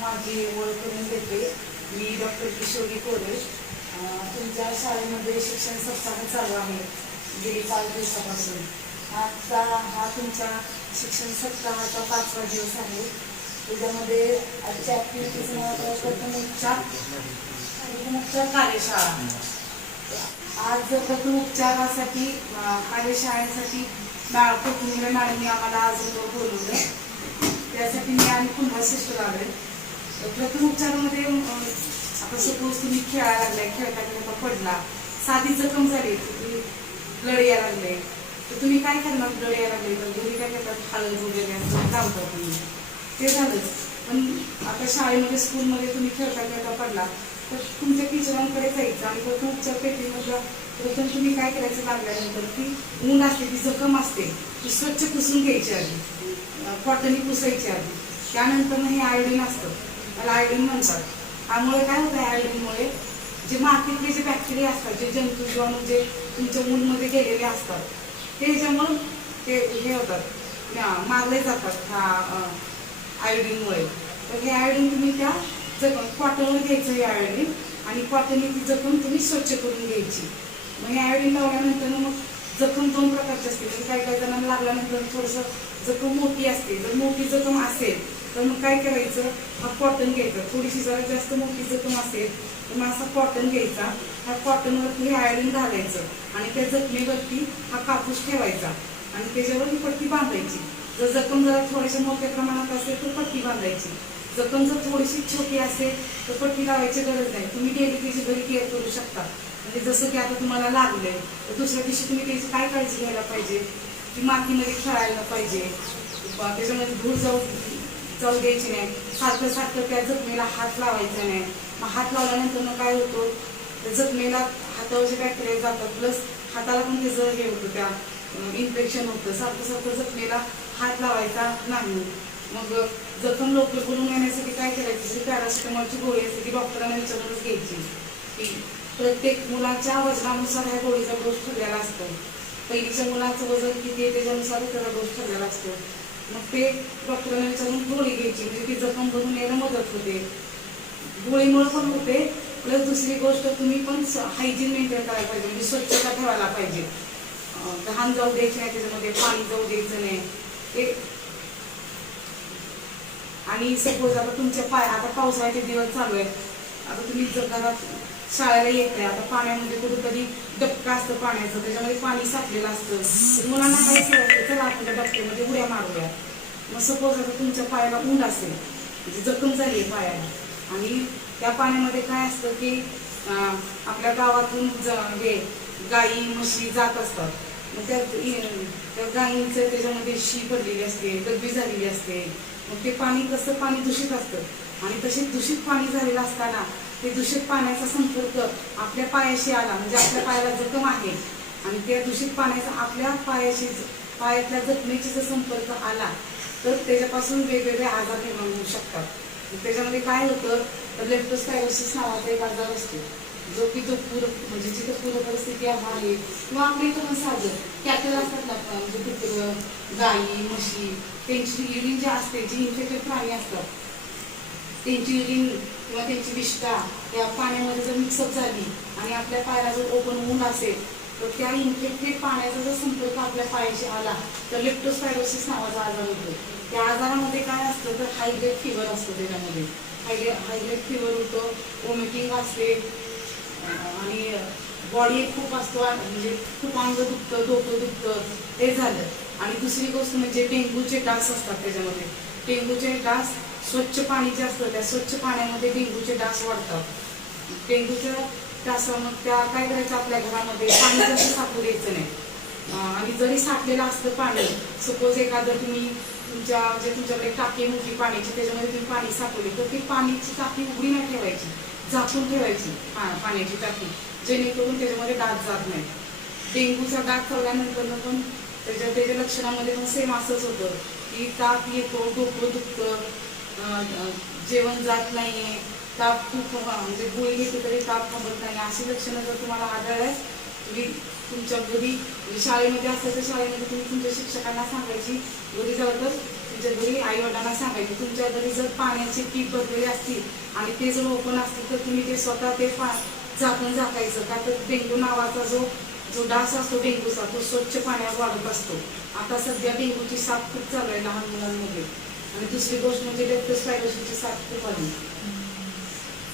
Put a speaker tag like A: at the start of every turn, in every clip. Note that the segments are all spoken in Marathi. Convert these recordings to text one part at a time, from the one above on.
A: माझी ओळख करून देते मी डॉक्टर किशोरी कोरे. तुमच्या शाळेमध्ये शिक्षण सप्ताह चालू आहे. गेली पाच दिवसापासून. आजचा हा तुमच्या शिक्षण सप्ताहाचा पाचवा दिवस आहे. त्याच्यामध्ये आजच्या ॲक्टिव्हिटीज प्रथम उपचार उपचार कार्यशाळा. आज प्रथम उपचारासाठी कार्यशाळेसाठी मॅ कोथिंबीर मॅडमने आम्हाला आज बोलवलं. त्यासाठी मी आणि पुन्हा शिष्य आलोय प्रथम उपचारामध्ये आता सपोज तुम्ही खेळायला लागलाय खेळता खेळता पडला. साधी जखम झाली तुम्ही ब्लड यायला लागले तर तुम्ही काय करणार? ब्लड यायला लागले तर तुम्ही काय करतात? हळद वगैरे असं लावता तुम्ही. ते झालंच. पण आता शाळेमध्ये स्कूलमध्ये तुम्ही खेळता खेळता पडला. तर तुमच्या टीचरांकडे जायचं आणि प्रथम उपचार पेटीमधलं प्रथम तुम्ही काय करायचं? लागल्यानंतर ती ऊन असते ती जखम असते ती स्वच्छ पुसून घ्यायची आधी. कॉटनी पुसायची आधी. त्यानंतर हे आयोडीन असतं. त्याला आयडिन म्हणतात त्यामुळे काय होतं आयडीनमुळे जे मातीतले जे बॅक्टेरिया असतात जे जंतू जीवाणू जे म्हणजे तुमच्या मूलमध्ये गेलेले असतात ते ज्यामुळं ते हे होतात मारले जातात ह्या अं, आयोडीनमुळे तर हे आयोडीन तुम्ही त्या जखम कॉटनवर घ्यायचं हे आयोडीन आणि कॉटनने ती जखम तुम्ही स्वच्छ करून घ्यायची. मग हे आयोडीन लावल्यानंतर मग जखम दोन प्रकारची असते. म्हणजे काही काही जणांना लागल्यानंतर थोडंसं जखम मोठी असते. जर मोठी जखम असेल तर मग काय करायचं? हा कॉटन घ्यायचा. थोडीशी जरा जास्त मोठी जखम असेल तर मग असा कॉटन घ्यायचा. हा कॉटनवरती हे आयरन घालायचं आणि त्या जखमेवरती हा कापूस ठेवायचा. आणि त्याच्यावर ही पट्टी बांधायची. जर जखम जरा थोड्याशा मोठ्या प्रमाणात असेल तर पट्टी बांधायची. जखम जर थोडीशी छोटी असेल तर पट्टी लावायची गरज नाही. तुम्ही डेली त्याची घरी केअर करू शकता. म्हणजे जसं की आता तुम्हाला लागलंय तर दुसऱ्या दिवशी तुम्ही त्याची काय काळजी घ्यायला पाहिजे? ती मातीमध्ये खेळायला पाहिजे. त्याच्यामध्ये धूळ जाऊ जाऊ द्यायची नाही. सारखं सारखं त्या जखमेला हात लावायचा नाही. मग हात लावल्यानंतर मग काय होतं? त्या जखमेला हातावरचे बॅक्टेरिया जातात प्लस हाताला पण त्याचं हे होतं त्या इन्फेक्शन होतं सारखं सारखं जखमेला हात लावायचा नाही. मग जखम लवकर करून येण्यासाठी काय करायचं? पॅरासिटामॉलची गोळी असते ती डॉक्टरांना विचारूनच घ्यायची. की प्रत्येक मुलाच्या वजनानुसार ह्या गोळीचा डोस ठरलेला असतो. पहिलीच्या मुलाचं वजन किती आहे त्याच्यानुसार त्याचा डोस ठरलेला असतो. मग ते डॉक्टरांना विचारून गोळी घ्यायची म्हणजे ती जखम भरून यायला मदत होते. गोळीमुळे पण होते प्लस दुसरी गोष्ट तुम्ही पण हायजीन मेंटेन करायला पाहिजे म्हणजे स्वच्छता ठेवायला पाहिजे. घाण जाऊ द्यायची नाही त्याच्यामध्ये पाणी जाऊ द्यायचं नाही. ते आणि सपोज आता तुमच्या पाय आता पावसाळ्याचे दिवस चालू आहेत. आता तुम्ही जर घरात शाळेला येत आहे आता पाण्यामध्ये कुठेतरी डबका असतं पाण्याचं त्याच्यामध्ये पाणी साठलेलं असतं. तर मुलांना काय वाटतं चला आपण त्या डबक्यामध्ये उड्या मारूया. मग सपोज आता तुमच्या पायाला ऊंड असेल म्हणजे जखम झाली आहे पायाला आणि त्या पाण्यामध्ये काय असतं की आपल्या गावातून ज- हे गाई म्हशी जात असतात. मग त्या त्या गाईंचं त्याच्यामध्ये शी पडलेली असते गब्बी झालेली असते. मग ते पाणी तसं पाणी दूषित असतं? आणि तसे दूषित पाणी झालेलं असताना ते दूषित पाण्याचा संपर्क आपल्या पायाशी आला म्हणजे आपल्या पायाला जखम आहे आणि त्या दूषित पाण्याचा आपल्या पायाशी पायातल्या जखमेशी जर संपर्क आला तर त्याच्यापासून वेगवेगळे आजार निर्माण होऊ शकतात. त्याच्यामध्ये काय होतं तर लेप्टोस्पायरोसिस नावाचा एक आजार असतो जो की तो पूर म्हणजे जिथे पूर परिस्थिती आहे किंवा आपले इथं पण कॅटल असतात ना म्हणजे कुत्र गाई म्हशी त्यांची युरिन जे असते जी इन्फेक्टेड प्राणी असतात त्यांची युरिन किंवा त्यांची विष्ठा त्या पाण्यामध्ये जर मिक्सअप झाली आणि आपल्या पायाला जर ओपन ऊन असेल तर त्या इन्फेक्टेड पाण्याचा जर संपर्क आपल्या पायाशी आला तर लेप्टोस्पायरोसिस नावाचा आजार होतो. त्या आजारामध्ये काय असतं तर हायग्रेड फिवर असतो त्याच्यामध्ये. हायग्रे हायग्रेड फिवर होतो वॉमिटिंग असते आणि बॉडी खूप असतो म्हणजे खूप अंग दुखतं डोकं दुखतं ते झालं. आणि दुसरी गोष्ट म्हणजे डेंग्यूचे डास असतात त्याच्यामध्ये. डेंग्यूचे डास स्वच्छ पाणी जे असतं त्या स्वच्छ पाण्यामध्ये डेंग्यूचे डास वाढतात. डेंग्यूच्या डासामग त्या काय करायचं आपल्या घरामध्ये? पाणी जास्त साठू द्यायचं नाही. आणि जरी साठलेलं असतं पाणी सपोज एखादं तुम्ही तुमच्या जे तुमच्याकडे टाकी मोठी पाण्याची त्याच्यामध्ये तुम्ही पाणी साठवले तर ती पाण्याची टाकी उघडी नाही ठेवायची. झाकून ठेवायची पा- पाण्याची टाकी जेणेकरून त्याच्यामध्ये डास जात नाही. डेंग्यूचा डास ठेवल्यानंतर पण त्याच्या त्याच्या लक्षणामध्ये पण सेम असंच होतं की ताप येतो डोकं दुखतं जेवण जात नाहीये ताप खूप म्हणजे गोळी घेतली तरी ताप थांबत नाही. अशी लक्षणं जर तुम्हाला आढळल्यास तुम्ही तुमच्या घरी म्हणजे शाळेमध्ये असेल तर शाळेमध्ये तुम्ही तुमच्या शिक्षकांना सांगायची घरी जाऊ तर तुमच्या घरी आई वडिलांना तुमच्या घरी जर पाण्याचे पीक भरलेले असतील आणि ते जर ओपन असतील तर तुम्ही ते स्वतः ते पा झाकून झाकायचं. का तर डेंग्यू नावाचा जो जो डास असतो डेंग्यूचा तो स्वच्छ पाण्यावर वाढत असतो. आता सध्या डेंग्यूची साथ खूप चालू आहे लहान मुलांमध्ये. आणि दुसरी गोष्ट म्हणजे लेप्टोस्पायरोसिसची साथ खूप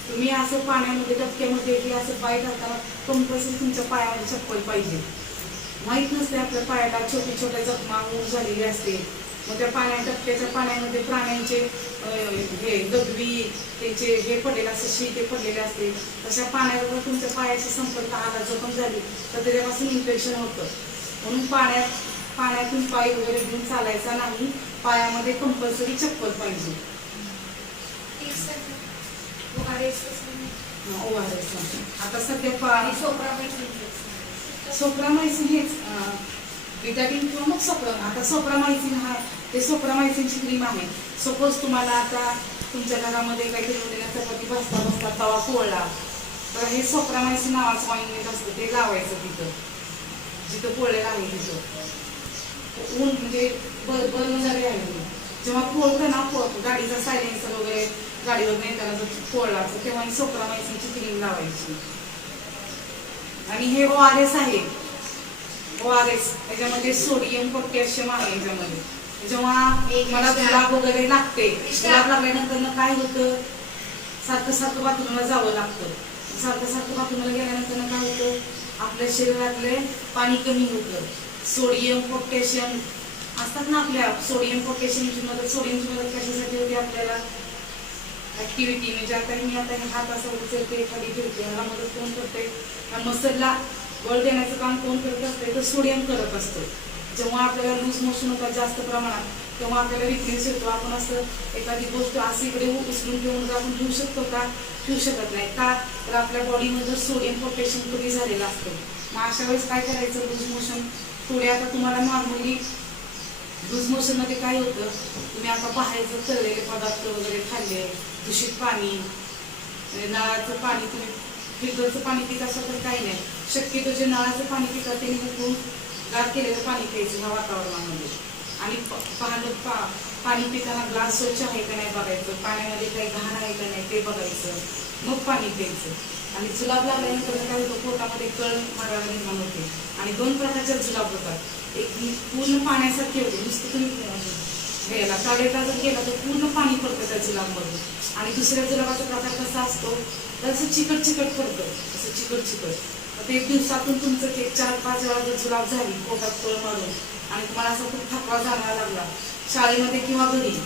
A: तुम्ही असं पाण्यामध्ये डबक्यामध्ये की असं पाय घालताना कंपल्सरी तुमच्या पायामध्ये चप्पल पाहिजे. माहीत नसते आपल्या पायाला छोटी छोट्या जखमा ऊर झालेली असते. मग त्या पाण्या टप्प्याच्या पाण्यामध्ये प्राण्यांचे हे दगडी त्याचे हे पडलेले असते शिटे पडलेले असते. तशा पाण्यावर तुमच्या पायाशी संपर्क आला जखम झाली तर त्याच्यापासून इन्फेक्शन होतं. म्हणून पाण्यात पाण्यातून पाय वगैरे घेऊन चालायचा नाही. पायामध्ये कंपल्सरी चप्पल पाहिजे. आता सध्या सोप्रा सोप्रामायसिन हेच विटामिन किंवा मग सोप्रा आता सोप्रामायसिन हा ते सोप्रामायसिनची क्रीम आहे. सपोज तुम्हाला आता तुमच्या घरामध्ये काही ठेवलेल्या चपाती बसता बसता तवा पोळला तर हे सोप्रामायसिन नावाचं ऑइंटमेंट असतं ते लावायचं तिथं. जिथं पोळलेलं आहे तिथं. ऊन म्हणजे बर्न झाले आहे. जेव्हा पोळतं ना पोळतो गाडीचा सायलेन्सर वगैरे गाडीवर नेताना जर पोळला तर तेव्हा सोप्रामायसिनची क्रीम लावायची. आणि हे ओ आर एस आहे. ओ आर एस त्याच्यामध्ये सोडियम पोटॅशियम आहे याच्यामध्ये. जेव्हा मला गुलाब वगैरे लागते गुलाब लागल्यानंतर काय होतं? सारखं सारखं बाथरूमला जावं लागतं. सारखं सारखं बाथरूमला गेल्यानंतर ना काय होतं? आपल्या शरीरातले पाणी कमी होतं. सोडियम पोटॅशियम असतात ना आपल्या सोडियम पोटॅशियमची मदत सोडियमची मदत कशासाठी होते आपल्याला? ऍक्टिव्हिटी म्हणजे आता मी आता हे हात असं उचलते एखादी ठेवते ह्याला मदत कोण करते? मसलला बळ देण्याचं काम कोण करत असते? तर सोडियम करत असतं. जेव्हा आपल्याला लूज मोशन होतात जास्त प्रमाणात तेव्हा आपल्याला विकनेस येतो. आपण असं एखादी गोष्ट असं इकडे उचलून घेऊन जर आपण घेऊ शकतो का? घेऊ शकत नाही. का? तर आपल्या बॉडीमध्ये सोडियम पोटॅशियम कमी झालेलं असतं. मग अशा वेळेस काय करायचं? लूज मोशन थोडे आता तुम्हाला नॉर्मली लूजमध्ये काय होतं? तुम्ही आता बाहेरचं तळलेले पदार्थ वगैरे खाल्ले दूषित पाणी नळाचं पाणी तुम्ही फिल्टरचं पाणी पित असं तर काही नाही. शक्यतो जे नळाचं पाणी पितात ते निघून गार केलेलं पाणी प्यायचं ह्या वातावरणामध्ये. आणि प- पाहणं पा पाणी पिताना ग्लास स्वच्छ आहे का नाही बघायचं पाण्यामध्ये काही घाण आहे का नाही ते बघायचं मग पाणी प्यायचं. आणि जुलाब लागल्यानंतर काय होतं पोटामध्ये कळ मारायला निर्माण होते. आणि दोन प्रकारच्या जुलाब होतात. एक पूर्ण पाण्यासारखी होते नुसतं तुम्ही घ्यायला टॉयलेटला जर गेला तर पूर्ण पाणी पडतं त्या जुलाबमध्ये. आणि दुसऱ्या जुलाबाचा प्रकार कसा असतो तर असं चिकट चिकट पडतं असं चिकट चिकट. मग ते दिवसातून तुमचं ते चार पाच वेळा जर जुलाब झाली पोटात कळ मारून आणि तुम्हाला असं खूप थकवा जाणवा लागला. शाळेमध्ये किंवा घरी.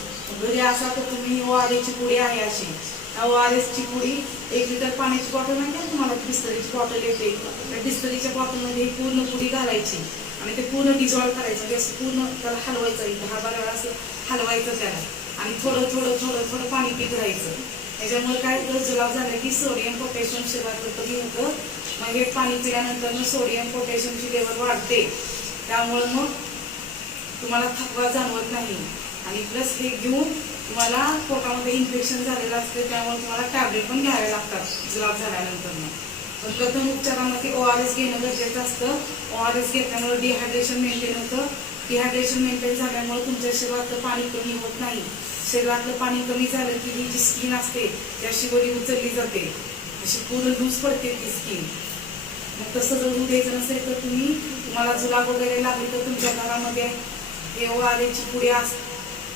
A: घरी असा तर तुम्ही ओ आर ची पुडी आहे अशी. ओ आर ची पुडी एक लिटर पाण्याची बॉटल म्हणजे तुम्हाला? बिस्तरीची बॉटल येते. त्या बिस्तरीच्या बॉटलमध्ये पूर्ण पुडी घालायची. आणि ते पूर्ण डिझॉल्व करायचं. म्हणजे असं पूर्ण त्याला हलवायचं. दहा बारा वेळा असं हलवायचं त्याला. आणि थोडं थोडं थोडं थोडं पाणी पीत राहायचं. त्याच्यामुळे काय होतं झालं की सोडियम पोटॅशियम शरीरात कमी होतं मग हे पाणी पिल्यानंतर मग सोडियम पोटॅशियमची लेवल वाढते. त्यामुळं मग तुम्हाला थकवा जाणवत नाही. आणि प्लस हे घेऊन तुम्हाला पोटामध्ये इन्फेक्शन झालेलं असते त्यामुळे तुम्हाला टॅबलेट पण घ्यावे लागतात जुलाब झाल्यानंतर मग पण प्रथम उपचारामध्ये ओ आर एस घेणं गरजेचं असतं. ओ आर एस घेतल्यामुळे डिहायड्रेशन मेंटेन होतं. डिहायड्रेशन मेंटेन झाल्यामुळे तुमच्या शरीरातलं पाणी कमी होत नाही. शरीरातलं पाणी कमी झालं की ही जी स्किन असते त्या अशी उचलली जाते. अशी पूर्ण लूज पडते ती स्किन मग तसं जर दूध द्यायचं नसेल तर तुम्ही तुम्हाला जुलाब वगैरे लागली तर तुमच्या घरामध्ये हे आल्याची पुढे अस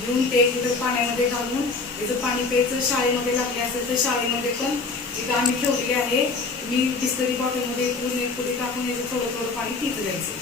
A: घेऊन ते एक लिटर पाण्यामध्ये घालून त्याचं पाणी प्यायचं शाळेमध्ये लागले असेल तर शाळेमध्ये पण तिथं आम्ही ठेवलेली आहे. मी बिस्तरी बॉटलमध्ये पूर्ण पुढे टाकून याचं थोडं थोडं पाणी पित जायचं.